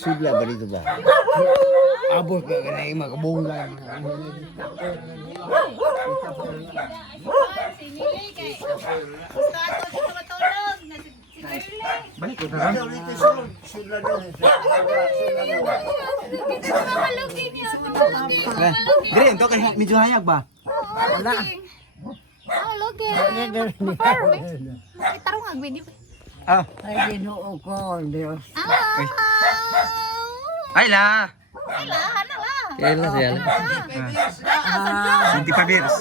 Sudla ba dito ba? Abot ka ka na yung makabunglan. Balik ko na. Dire, ito kay medyo hayag ba? Wala. Ah, logi. Mafarm. Itarong agwid. Ah. Ay, ginoo ko, Diyos. Ay la. Kailan siya? 25 years.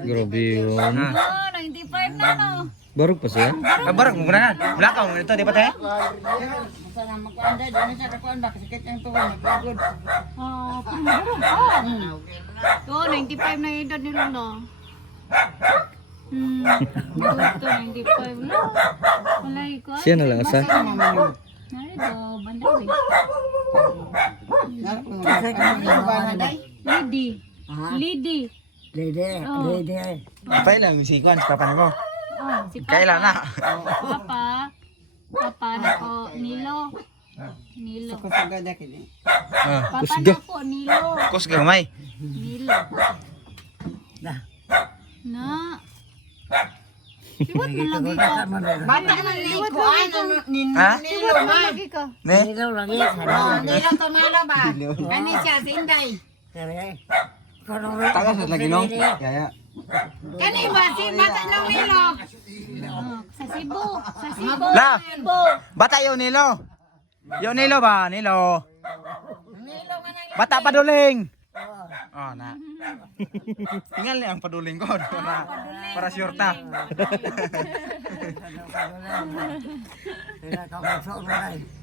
Grabe yun. 95 na no. Barog pa siya? Ah, barang mo na. Wala ka mo ito, di ba tayo? Sana magkuanda, doon siya kakuanda, kasakit ang tuwa, nagpagod. Oh, oh, 95 na yung edad nila no. Ito 95 na. Walay ko. Siya na lang asa? Nari do, bandaw eh. Lady. Lady. Lady. Patay lang yung sequence, papan mo. Oh, si Papa. Kailan na? Papa na po, Nilo. Nilo. Kusagada kini. Ah, Papa na po, Nilo. kus gamay. Nilo. Na. Liwat mo lagi ka. Bata na liko, ano, Ha? Liwat mo lagi ka. Ne? Nilaw lagi. Nilaw tumala ba? Kani siya, sinday. Taga sa lagi no? Yaya. Kani ba, si bata ng nilo? Sa Cebu. Sa Cebu. La. Cebu. Bata yo Nilo. Yo Nilo ba? Nilo. Bata paduling. Oh, na. Tinggal ni ang paduling ko para sure ta.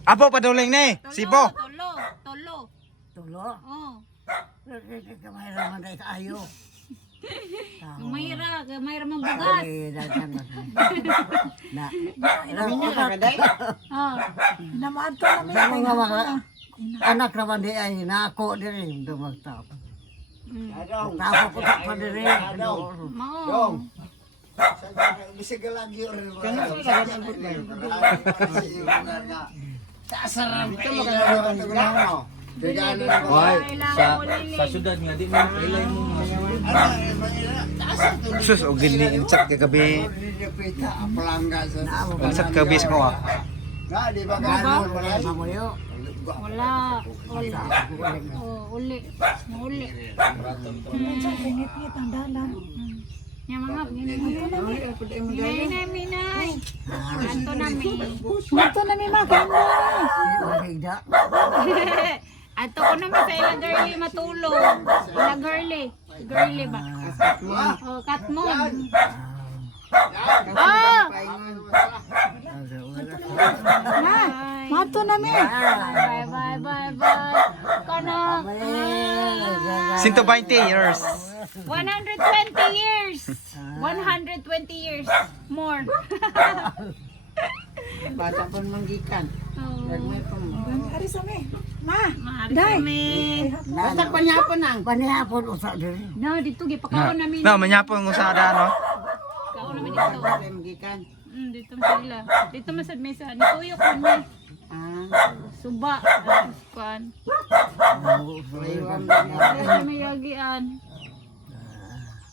Apo paduling ni, Sibo. Tolo. Tolo. Tulo. Oh. Kamay raman dahil ayo. Mayra mabugas. Oh. Anak naman di ay nako diri dumagtap. Tapo ko pa diri. Mao. Bisig lagi rin. Sasaram Ito maganda. Sa syudad nga, di mo kailay mo. Sus, o gini insak kagabi. Insak kagabi sa ko. Di ba gano'n? Mamuyo. Wala. Oh, uli. Uli. Yang mangap gini. Minay. Anto nami makan. Higda. Ato ko naman sa ila girly matulog. Ila girly. Girly ba? Oh, katmon. Ah! Mato nami. Bye. Kana. 120 years. 120 years. 120 years more. Bata pun manggikan. Nagmay pa mo. Dai. Basta panyapon ang. Panyapon usa diri. Na dito gipakaon namin. No, manyapon ng usada no. Kaon namin dito. Manggikan. Dito sila. Dito masad mesa. Nituyok man ni. Suba. Kuan. Ay may yagian.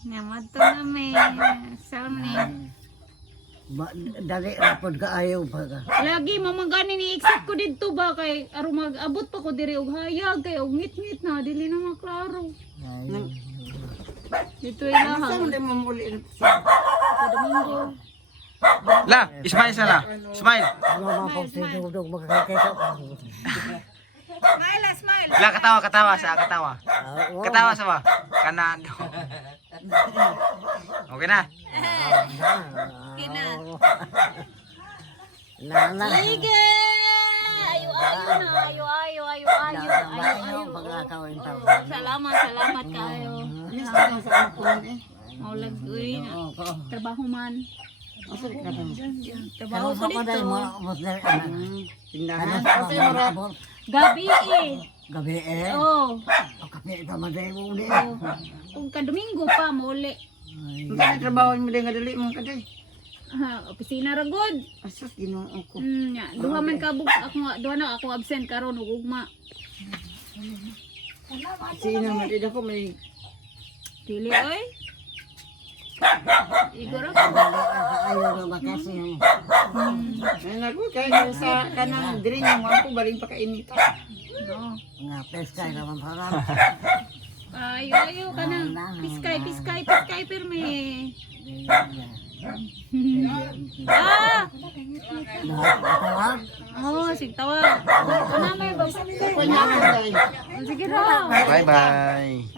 Namat to namin. Salmi. Dali rapod ka ayaw pa ka. Lagi mamangani ni exit ko dito ba kay aron mag-abot pa ko diri og hayag kay og ngit-ngit na dili na maklaro. Dito ila ha. Saan mo muli? Sa Domingo. La, smile sa la. Smile. Ano ko si dugdug makakita. Smile. La, katawa sa katawa. Katawa sa ba? Kana. Okay na. Kina. Nana. Sige. Ayo. Pagkakawin tao. Salamat kayo. Maulag uy. Trabaho man. Trabaho ko dito. Gabi eh. Gabi eh. Oh. Kape ka maday mo ni. Kung ka Domingo pa muli. Ang trabaho mo din nga dali mo kaday. Opisina ra gud. Asa Ginoo ko. Nya, duha man ka duha na ako absent karon ug ugma. Sino man dito ko may Dili oy. Igor ako. ayaw na makasi mo. Ay naku, kaya sa kanang diri nga mo ako baling pa kainit. No. Nga peskay naman parang. Ayo ka nang piskay pirmi. Ah! Tawag. Oh, sig tawag. Ano may ba? Kanya ka dai. Sige raw. Bye-bye.